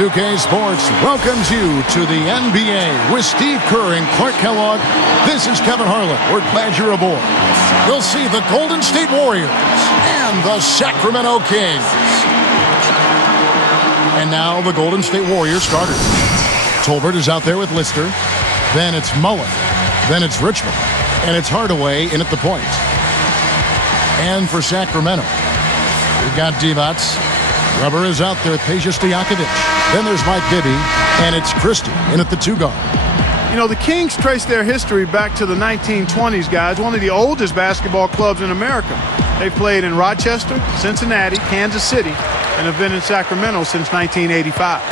2K Sports welcomes you to the NBA with Steve Kerr and Clark Kellogg. This is Kevin Harlan. We're glad you're aboard. You'll see the Golden State Warriors and the Sacramento Kings. And now the Golden State Warriors starters. Tolbert is out there with Lister. Then it's Mullen. Then it's Richmond. And it's Hardaway in at the point. And for Sacramento, we've got Divac. Rubber is out there with Peja Stojakovic. Then there's Mike Bibby. And it's Christie in at the 2 guard. You know, the Kings trace their history back to the 1920s, guys. One of the oldest basketball clubs in America. They've played in Rochester, Cincinnati, Kansas City, and have been in Sacramento since 1985.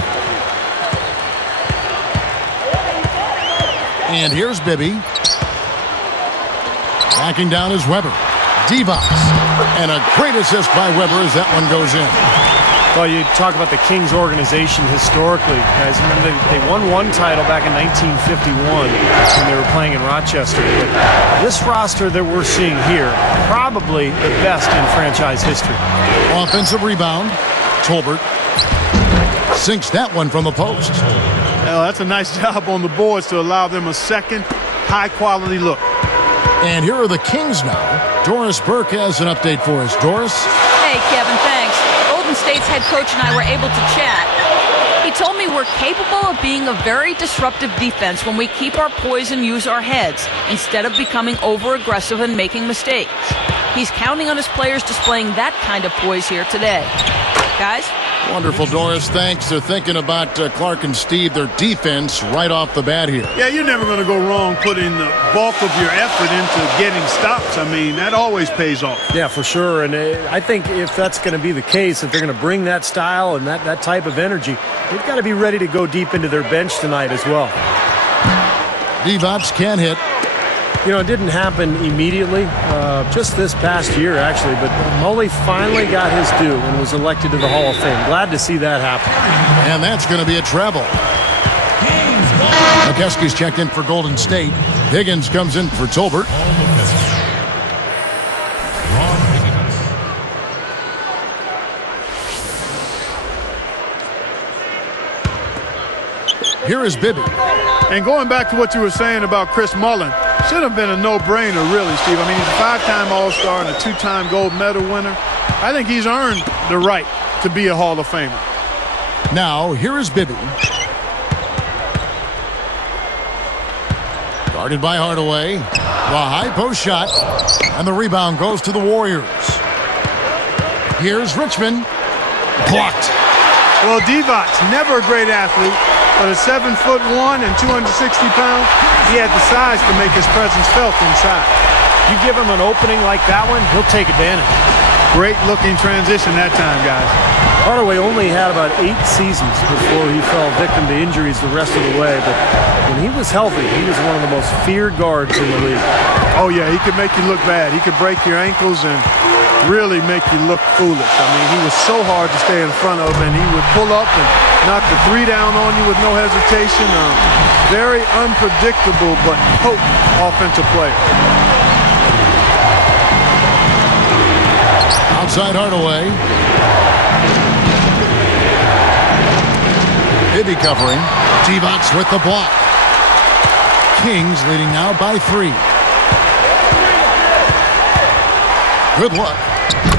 And here's Bibby. Backing down is Weber. Divac. And a great assist by Weber as that one goes in. Well, you talk about the Kings organization historically, guys. Remember, they won one title back in 1951 when they were playing in Rochester. But this roster that we're seeing here, probably the best in franchise history. Offensive rebound. Tolbert sinks that one from the post. Well, that's a nice job on the boards to allow them a second high-quality look. And here are the Kings now. Doris Burke has an update for us. Doris? Hey, Kevin, thanks. Golden State's head coach and I were able to chat. He told me we're capable of being a very disruptive defense when we keep our poise and use our heads instead of becoming over-aggressive and making mistakes. He's counting on his players displaying that kind of poise here today. Guys? Wonderful, Doris. Thanks. They're thinking about Clark and Steve, their defense, right off the bat here. Yeah, you're never going to go wrong putting the bulk of your effort into getting stops. I mean, that always pays off. Yeah, for sure. And I think if that's going to be the case, if they're going to bring that style and that type of energy, they've got to be ready to go deep into their bench tonight as well. Divac can hit. You know, it didn't happen immediately, just this past year, actually. But Mully finally got his due and was elected to the Hall of Fame. Glad to see that happen. And that's going to be a treble. McKeskey's checked in for Golden State. Higgins comes in for Tolbert. Here is Bibby. And going back to what you were saying about Chris Mullen, should have been a no-brainer, really, Steve. I mean, he's a 5-time All-Star and a 2-time gold medal winner. I think he's earned the right to be a Hall of Famer. Now, here is Bibby. Guarded by Hardaway. The high post shot. And the rebound goes to the Warriors. Here's Richmond. Blocked. Well, Divac, never a great athlete, but at 7'1" and 260 pounds, he had the size to make his presence felt inside. You give him an opening like that one, he'll take advantage. Great looking transition that time, guys. Hardaway only had about 8 seasons before he fell victim to injuries the rest of the way, but when he was healthy, he was one of the most feared guards in the league. Oh, yeah, he could make you look bad. He could break your ankles and really make you look foolish. I mean, he was so hard to stay in front of, and he would pull up and knock the 3 down on you with no hesitation. Very unpredictable but potent offensive player. Outside Hardaway. Bibby covering. Divac with the block. Kings leading now by 3. Good luck.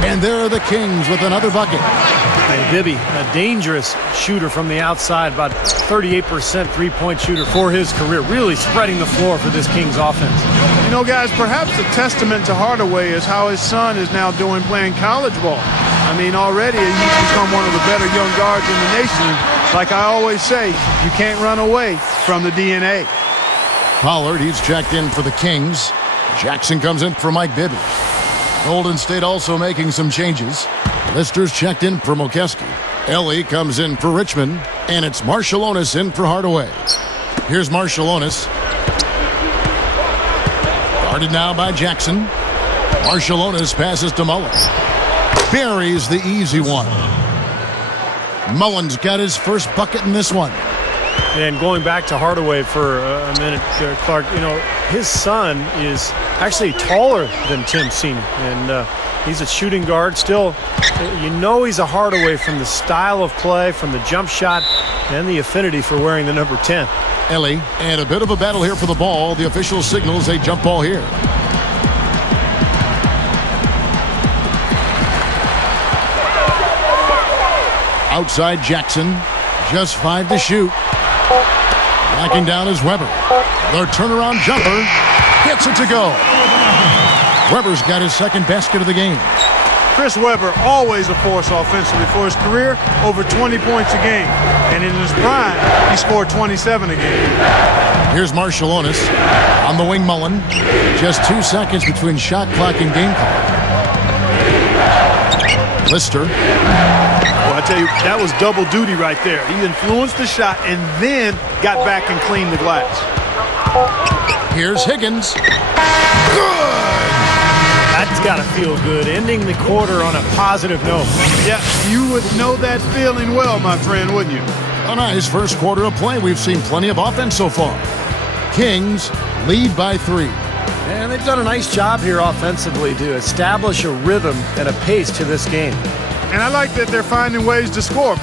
And there are the Kings with another bucket. And Bibby, a dangerous shooter from the outside, about 38% three-point shooter for his career, really spreading the floor for this Kings offense. You know, guys, perhaps a testament to Hardaway is how his son is now doing playing college ball. I mean, already he's become one of the better young guards in the nation. Like I always say, you can't run away from the DNA. Pollard, he's checked in for the Kings. Jackson comes in for Mike Bibby. Golden State also making some changes. Lister's checked in for McKeskey. Ellie comes in for Richmond. And it's Marshallonis in for Hardaway. Here's Marshallonis. Guarded now by Jackson. Marshallonis passes to Mullen. Buries the easy one. Mullen's got his first bucket in this one. And going back to Hardaway for a minute, Clark, you know, his son is actually taller than Tim Senior, and he's a shooting guard. Still, you know, he's a Hardaway from the style of play, from the jump shot. And the affinity for wearing the number 10. Ellie, and a bit of a battle here for the ball. The official signals a jump ball here. Outside Jackson, just 5 to shoot. Backing down is Weber. The turnaround jumper gets it to go. Weber's got his second basket of the game. Chris Webber, always a force offensively for his career, over 20 points a game. And in his prime, he scored 27 a game. Here's Marshallonis on the wing. Mullen. Just 2 seconds between shot clock and game clock. Lister. Well, I tell you, that was double duty right there. He influenced the shot and then got back and cleaned the glass. Here's Higgins. Good! That's got to feel good, ending the quarter on a positive note. Yeah, you would know that feeling well, my friend, wouldn't you? A nice first quarter of play. We've seen plenty of offense so far. Kings lead by 3. And they've done a nice job here offensively to establish a rhythm and a pace to this game. And I like that they're finding ways to score.